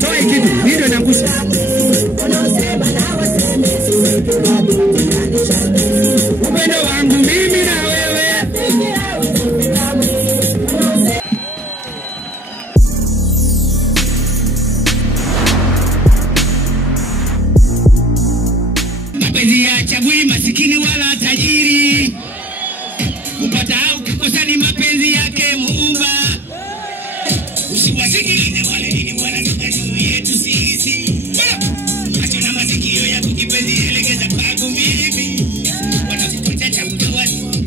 Toi kitu, ndio nakusha. Upendo wangu mimi na wewe. Mapenzi hayachagui masikini wala tajiri. Kupata au kukosa ni mapenzi yake Muumba. Usiwasikilize wale nini wanatoka juu yetu sisi. Macho na masikio ya kipenzi elekeza kwangu mimi. Wanakukuta changu na watu.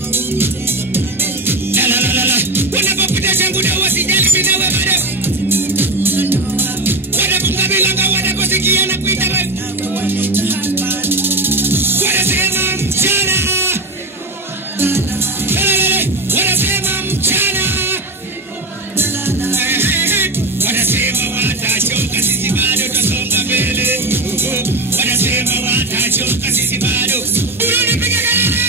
La. Wanakukuta changu na wasijali mimi na wewe bado. Wanakunga bilanga wanakusikia na kuita wewe. Wanasema mchana. Wanasema mchana. Wanasema watachoka sisi bado tutasonga mbele. Wanasema watachoka sisi bado. Unanipiga kelele.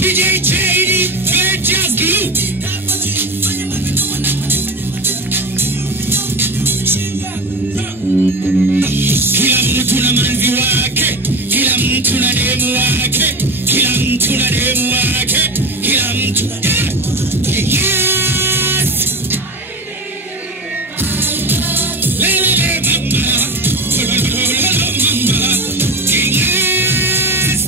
DJ JD, just glue. Kila mtu na manzi wake, kila mtu na demu wake, kila mtu na demu wake, kila mtu. Yes! Lele mama, mama, yes!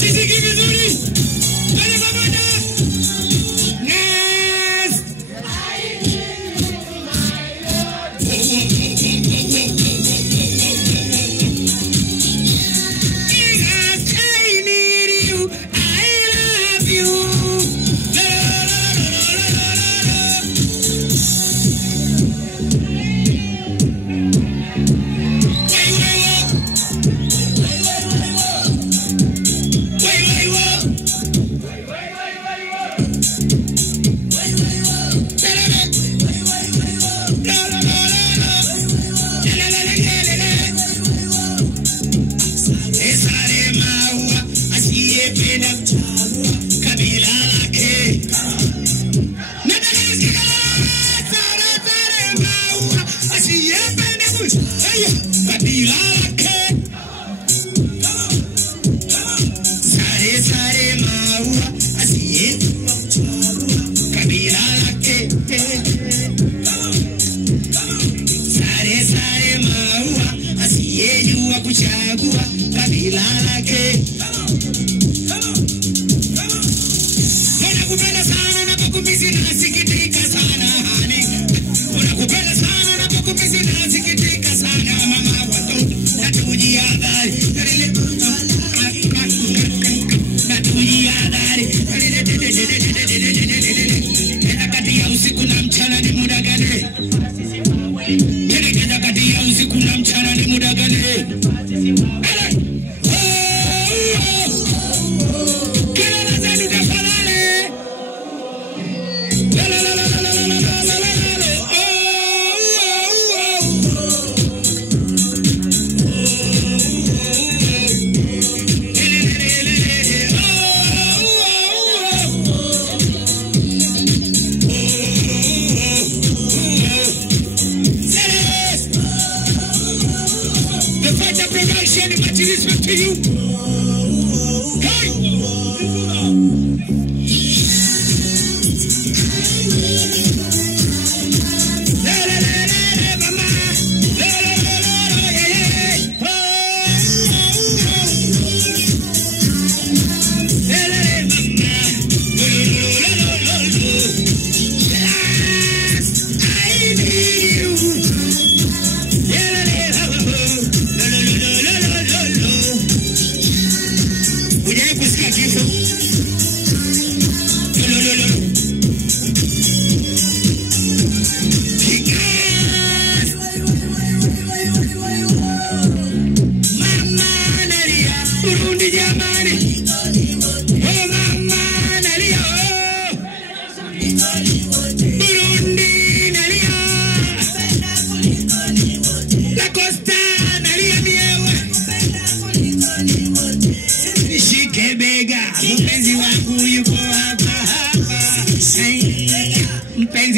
Sisi kivizuri, lele mama na, yes!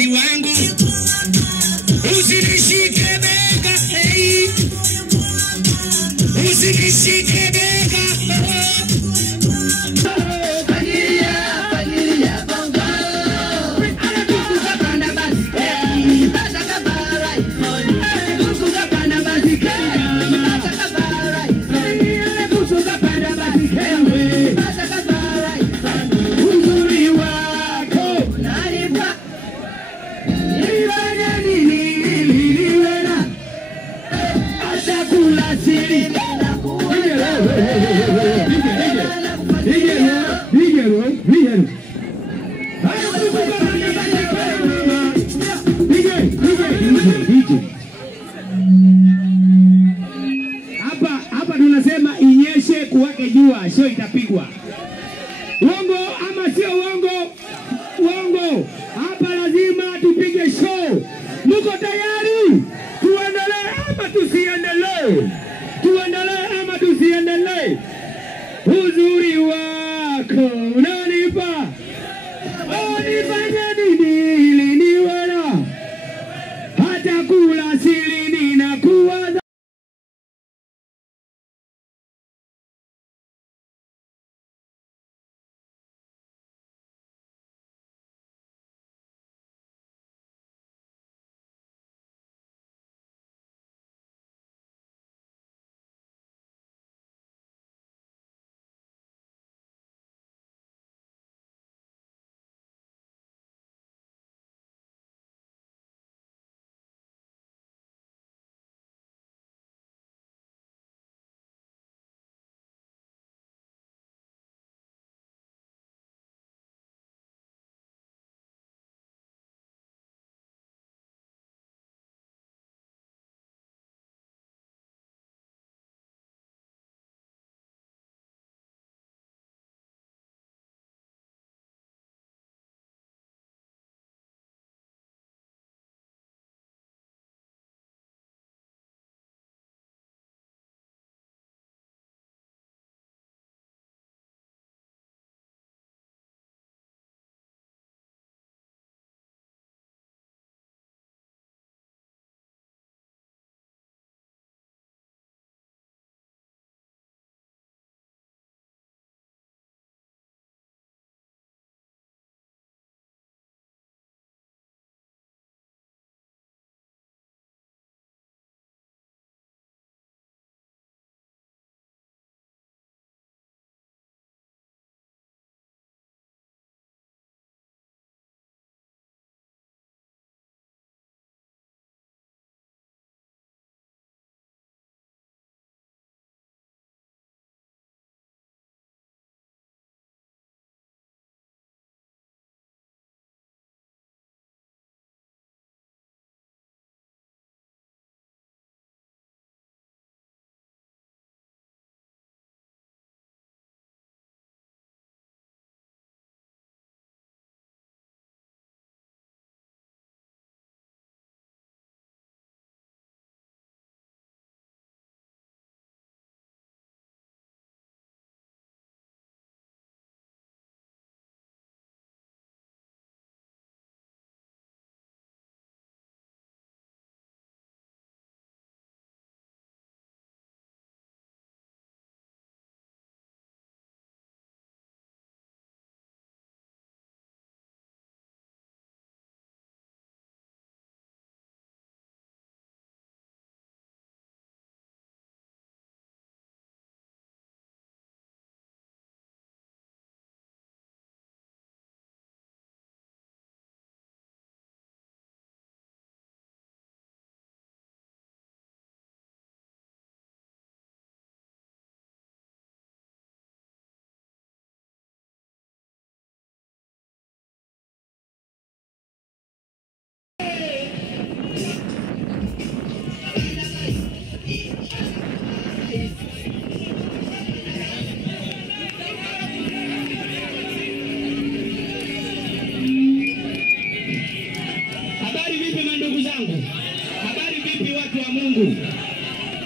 uzuri wangu. Usinishike bega, hey. Usinishike bega, hapa tunasema inyeshe kuwake jua, show itapigwa. Uongo ama sio uongo? Uongo. Hapa lazima tupige show. Muko tayari? Tuendelee ama tusiendelee? Tuendelee ama tusiendelee? Uzuri wako unanipa, nifanye nini ili niwe na hata kula siri ninakuwa. Mungu.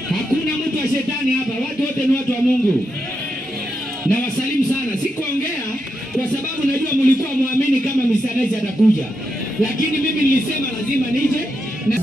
Hakuna mtu wa shetani hapa, watu wote ni watu wa Mungu. Na wasalimu sana. Sikuongea kwa sababu najua mlikuwa muamini kama Mr. Nice atakuja. lakini mimi nilisema lazima nije na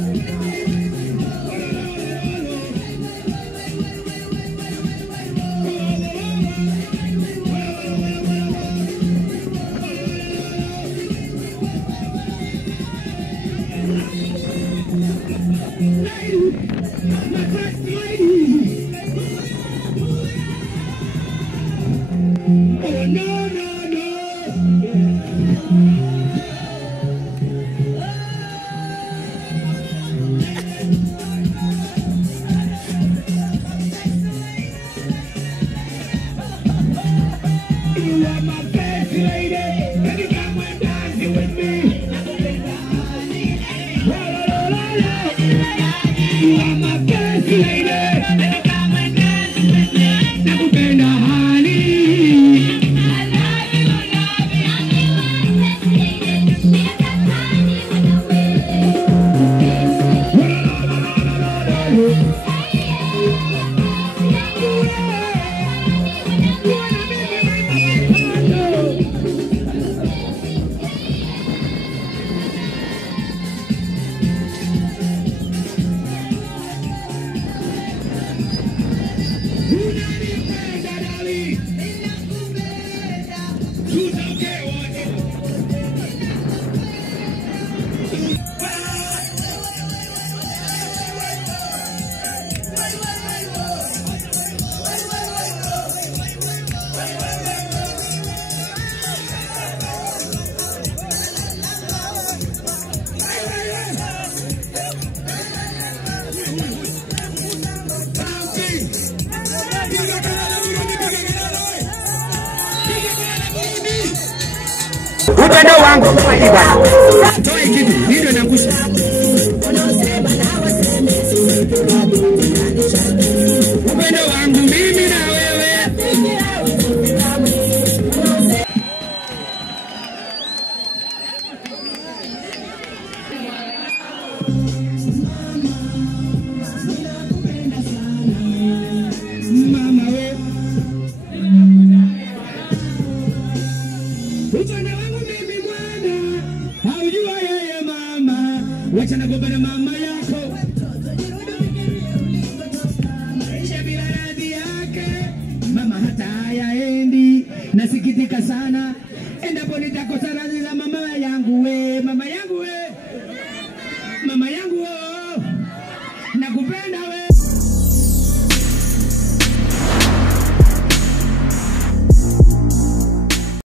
upendo wangu toe kitu ndio nakusha upendo wangu mimi na wewe mama we upendo wangu mimi bwana haujua yeye mama wacha nagombana mama yako maisha bila radhi yake mama hata hayaendi nasikitika sana endapo nitakosa radhi za mama yangu we mama yangu we mama yangu nakupenda we